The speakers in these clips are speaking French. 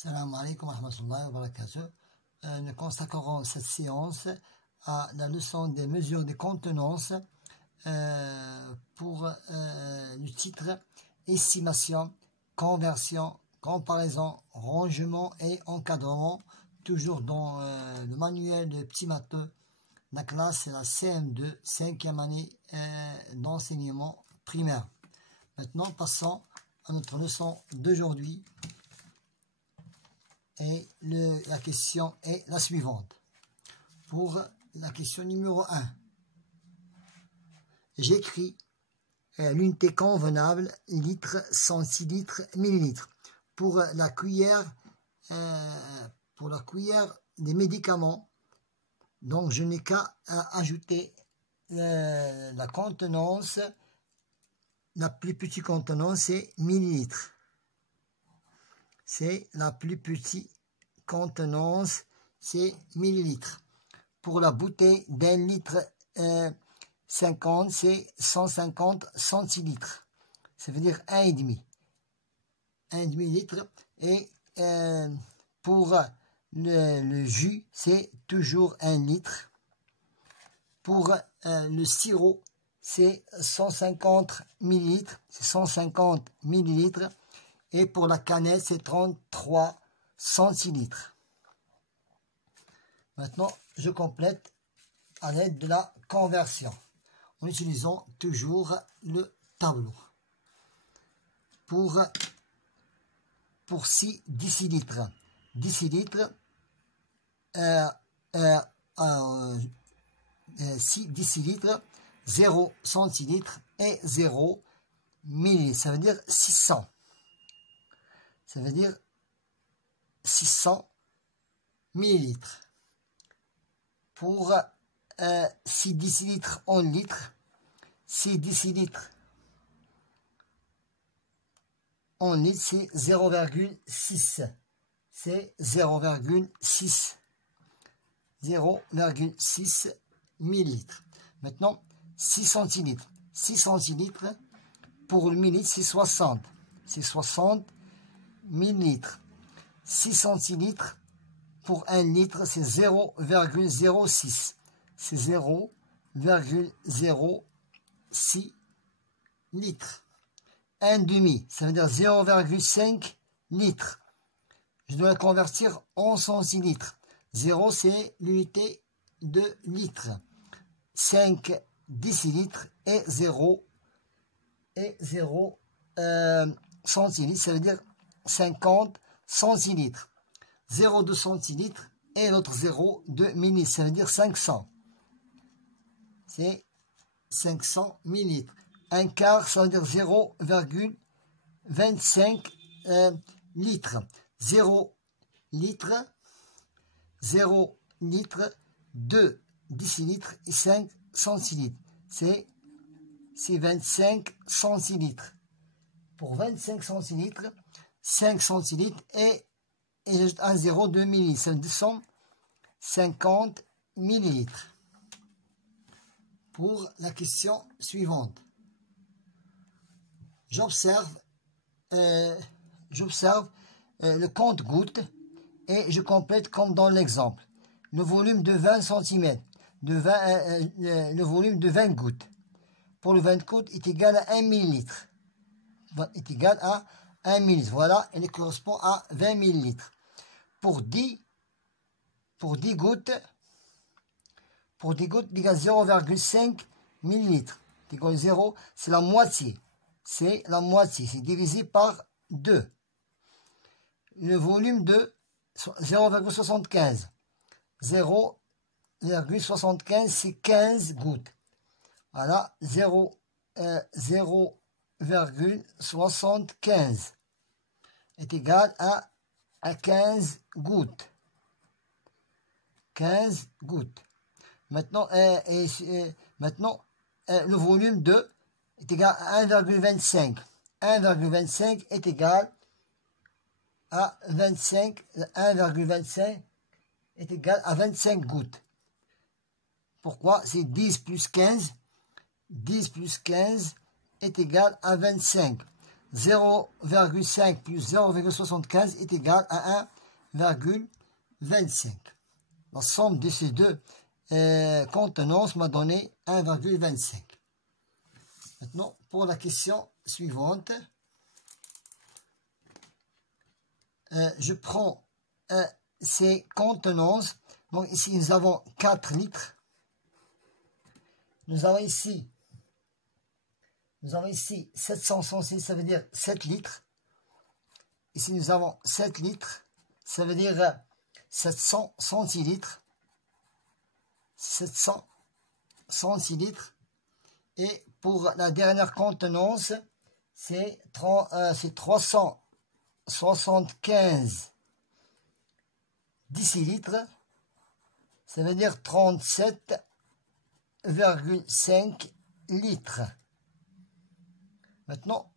Salam alaikum wa rahmatullahi wa barakatuh. Nous consacrerons cette séance à la leçon des mesures de contenance pour le titre estimation, conversion, comparaison, rangement et encadrement, toujours dans le manuel de petit matheux. La classe c'est la CM2, 5e année d'enseignement primaire. Maintenant, passons à notre leçon d'aujourd'hui. Et la question est la suivante. Pour la question numéro 1, j'écris l'unité convenable, litres, centilitres, millilitres. Pour la cuillère des médicaments, donc je n'ai qu'à ajouter la contenance, la plus petite contenance c'est millilitres. C'est la plus petite contenance, c'est millilitres. Pour la bouteille d'un litre 50, c'est 150 centilitres. Ça veut dire 1,5. 1,5 litre. Et pour le jus, c'est toujours 1 litre. Pour le sirop, c'est 150 millilitres. C'est 150 millilitres. Et pour la canette, c'est 33 centilitres. Maintenant, je complète à l'aide de la conversion, en utilisant toujours le tableau. Pour 6 décilitres, 6 décilitres, 0 centilitres et 0 millilitres, ça veut dire 600. Ça veut dire 600 millilitres. Pour 6 décilitres en litres, 6 décilitres en litres, c'est 0,6. C'est 0,6. 0,6 millilitres. Maintenant, 6 centilitres. 6 centilitres, pour le millilitre, c'est 60. C'est 60 millilitres. 6 centilitres pour 1 litre, c'est 0,06. C'est 0,06 litres. 1 demi, ça veut dire 0,5 litres. Je dois le convertir en centilitres. 0, c'est l'unité de litre. 5 décilitres et 0 centilitres, ça veut dire 50 centilitres. 0,2 centilitres et l'autre 0,2 millilitres, ça veut dire 500. C'est 500 millilitres. Un quart, ça veut dire 0,25 litres. 0 litre, 0 litre, 2 décilitres et 5 centilitres. C'est 25 centilitres. Pour 25 centilitres, 5 centilitres et j'ajoute un 0,2 millilitres. Ça veut dire 150 millilitres. Pour la question suivante, j'observe le compte-gouttes et je complète comme dans l'exemple. Le volume de 20 cm, le volume de 20 gouttes. Pour le 20 gouttes est égal à 1 millilitre. Est égal à 1 millilitre. Voilà, elle correspond à 20 millilitres. Pour 10 gouttes, il égale 0,5 millilitres. Égale 0, c'est la moitié. C'est la moitié. C'est divisé par 2. Le volume de 0,75. 0,75, c'est 15 gouttes. Voilà, 0,75 est égal à 15 gouttes. 15 gouttes. Maintenant, le volume de est égal à 1,25. 1,25 est égal à 25. 1,25 est égal à 25 gouttes. Pourquoi? C'est 10 plus 15. 10 plus 15 est égal à 25. 0,5 plus 0,75 est égal à 1,25. La somme de ces deux contenances m'a donné 1,25. Maintenant, pour la question suivante, je prends ces contenances. Donc ici, nous avons 4 litres. Nous avons ici 766, ça veut dire 7 litres. Ici, nous avons 7 litres, ça veut dire 700 centilitres. 700 centilitres. Et pour la dernière contenance, c'est 375 décilitres. Ça veut dire 37,5 litres. Maintenant,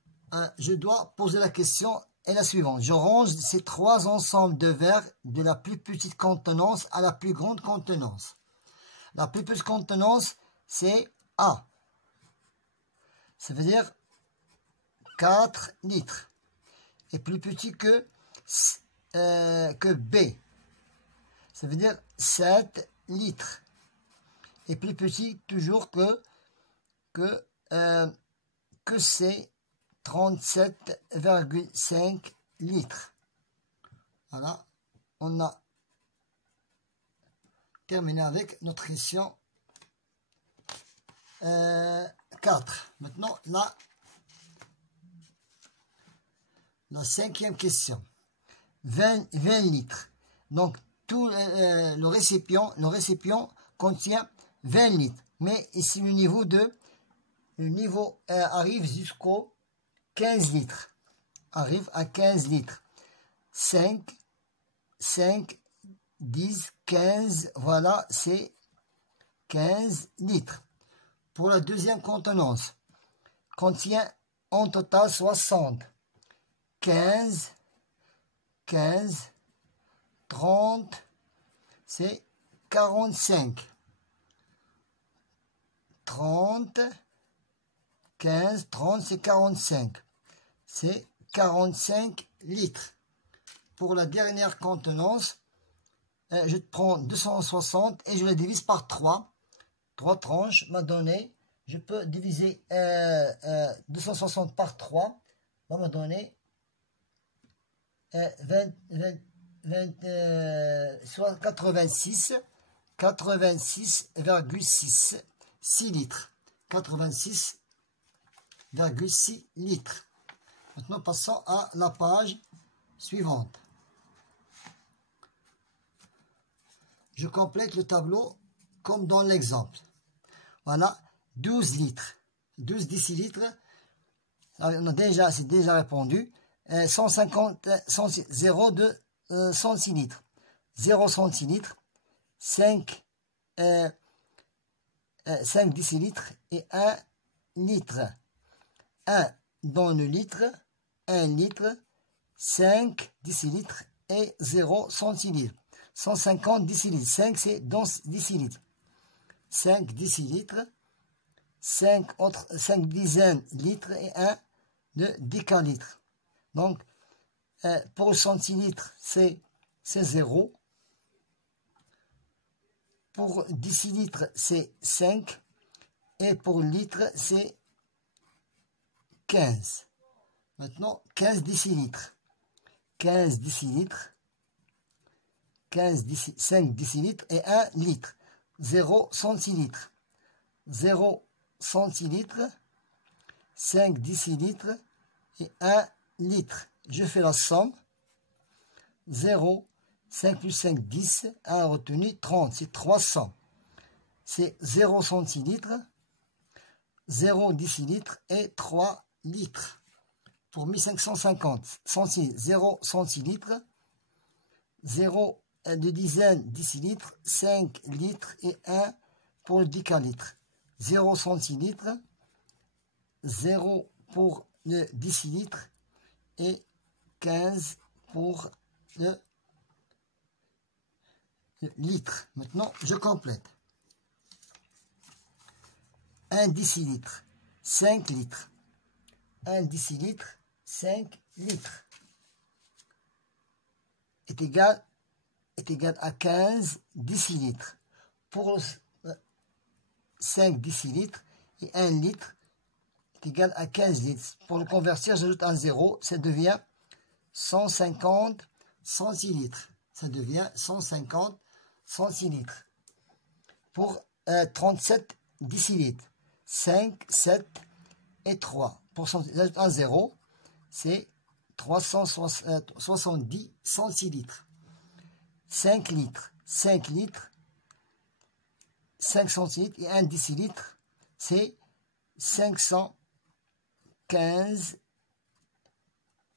je dois poser la question est la suivante. Je range ces 3 ensembles de verres de la plus petite contenance à la plus grande contenance. La plus petite contenance, c'est A. Ça veut dire 4 litres. Et plus petit que B. Ça veut dire 7 litres. Et plus petit toujours que C, 37,5 litres. Voilà, on a terminé avec notre question 4. Maintenant, la 5e question. 20 litres. Donc, tout le récipient contient 20 litres. Mais ici, le niveau arrive jusqu'au 15 litres. Arrive à 15 litres. 5, 10, 15, voilà, c'est 15 litres. Pour la deuxième contenance, contient en total 60. 15, 30, c'est 45. 30, 15, 30, c'est 45. C'est 45 litres. Pour la dernière contenance, je prends 260 et je le divise par 3. 3 tranches m'a donné, je peux diviser 260 par 3, va me donner 86,6 6 litres. 86,6 litres. Maintenant, passons à la page suivante. Je complète le tableau comme dans l'exemple. Voilà, 12 litres. 12 décilitres. C'est déjà répondu. 150 0,2 centilitres. 0 centilitres. 5 décilitres et 1 litre. 1 dans le litre, 1 litre, 5 décilitres et 0 centilitres. 150 décilitres. 5, c'est dans décilitres. 5 décilitres, 5 dizaines de litres et 1 de décalitre. Donc, pour le centilitre, c'est 0. Pour décilitre, c'est 5. Et pour litre, c'est 15. Maintenant, 15 décilitres. 15 décilitres. 5 décilitres et 1 litre. 0 centilitres. 0 centilitres. 5 décilitres et 1 litre. Je fais la somme. 0, 5 plus 5, 10. 1 retenu, 30. C'est 300. C'est 0 centilitres, 0 décilitres et 3 litres. Pour 1550 centilitres, 0 centilitres, 0 de dizaines décilitres, 5 litres et 1 pour le décalitre. 0 centilitres, 0 pour le décilitre et 15 pour le litre. Maintenant, je complète. 1 décilitre, 5 litres. 1 décilitre, 5 litres est égal à 15 décilitres. Pour 5 décilitres et 1 litre est égal à 15 litres. Pour le convertir, j'ajoute un 0, ça devient 150 centilitres. Ça devient 150 centilitres. Pour 37 décilitres, 5, 7 et 3. Pour j'ajoute un 0, c'est 370 centilitres. 5 litres, 5 litres, 5 centilitres et 1 décilitre, c'est 515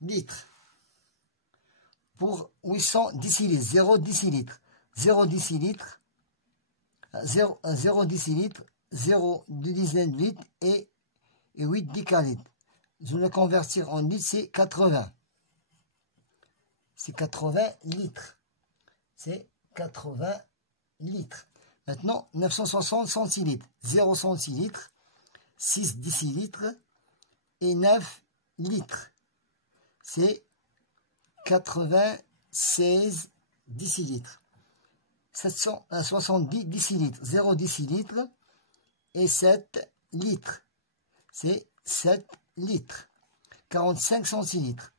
litres. Pour 800 décilitres, 0 décilitre, 0 décilitre, 0 décilitre, 0 19 litres et 8 décalitres. Je vais le convertir en litres, c'est 80. C'est 80 litres. C'est 80 litres. Maintenant, 960 centilitres. 0 centilitres, 6 décilitres et 9 litres. C'est 96 décilitres. 770 décilitres. 0 décilitre et 7 litres. C'est 7 litres. 45 centilitres.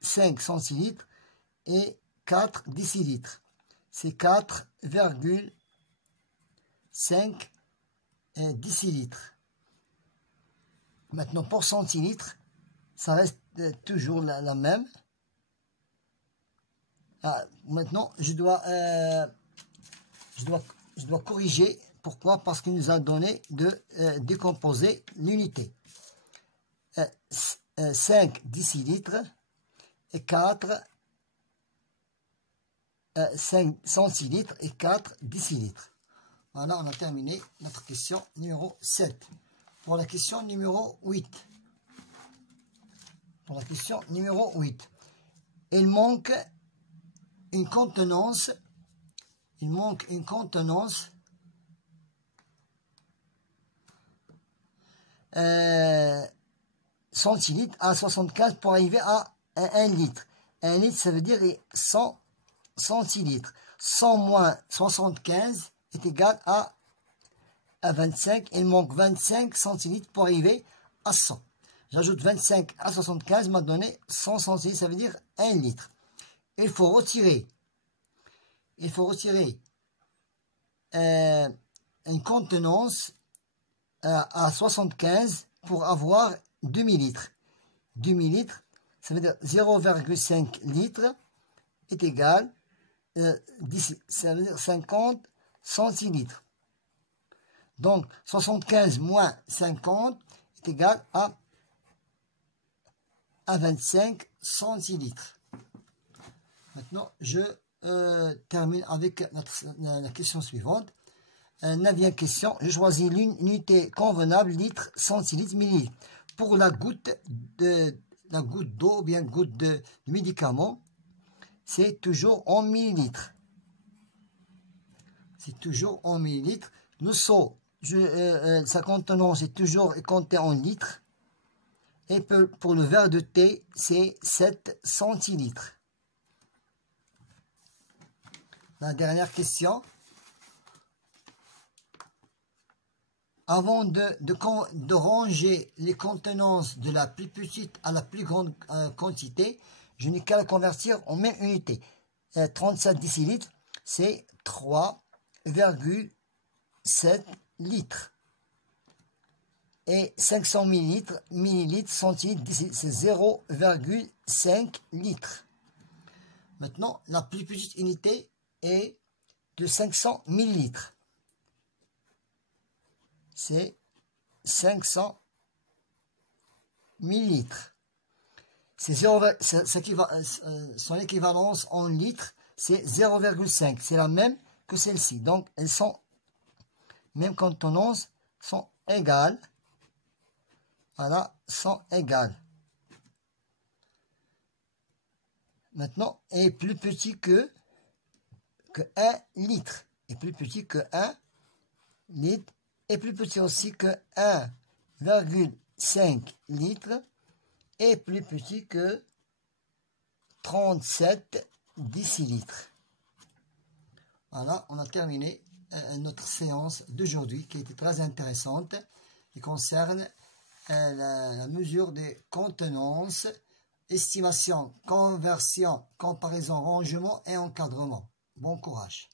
5 centilitres et 4 décilitres. C'est 4,5 décilitres. Maintenant, pour centilitres, ça reste toujours la même. Maintenant, je dois corriger. Pourquoi? Parce qu'il nous a donné de décomposer l'unité. 5 décilitres et 4 5 centilitres et 4 décilitres. Voilà, on a terminé notre question numéro 7. Pour la question numéro 8. Pour la question numéro 8. Il manque une contenance. Il manque une contenance centilitres à 75 pour arriver à 1 litre. 1 litre, ça veut dire 100 centilitres. 100 moins 75 est égal à 25. Il manque 25 centilitres pour arriver à 100. J'ajoute 25 à 75, m'a donné 100 centilitres, ça veut dire 1 litre. Il faut retirer une contenance à 75 pour avoir demi-litre. Demi-litre, ça veut dire 0,5 litres est égal ça veut dire 50 centilitres. Donc 75 moins 50 est égal à 25 centilitres. Maintenant, je termine avec la question suivante. 9e question. Je choisis l'unité convenable, litre, centilitres, millilitres. Pour la goutte d'eau, bien goutte de médicament, c'est toujours en millilitres. C'est toujours en millilitres. Le seau, sa contenance est toujours comptée en litres. Et pour le verre de thé, c'est 7 centilitres. La dernière question. Avant de ranger les contenances de la plus petite à la plus grande quantité, je n'ai qu'à la convertir en même unité. 37 décilitres, c'est 3,7 litres. Et 500 millilitres, centilitres, c'est 0,5 litres. Maintenant, la plus petite unité est de 500 millilitres. C'est 500 millilitres. Son équivalence en litres, c'est 0,5. C'est la même que celle-ci. Donc, elles sont, même contenances, sont égales. Voilà, sont égales. Maintenant, est plus petit que 1 litre. Est plus petit que 1 litre. Est plus petit aussi que 1,5 litres. est plus petit que 37 décilitres. Voilà, on a terminé notre séance d'aujourd'hui qui était très intéressante et concerne la mesure des contenances, estimation, conversion, comparaison, rangement et encadrement. Bon courage.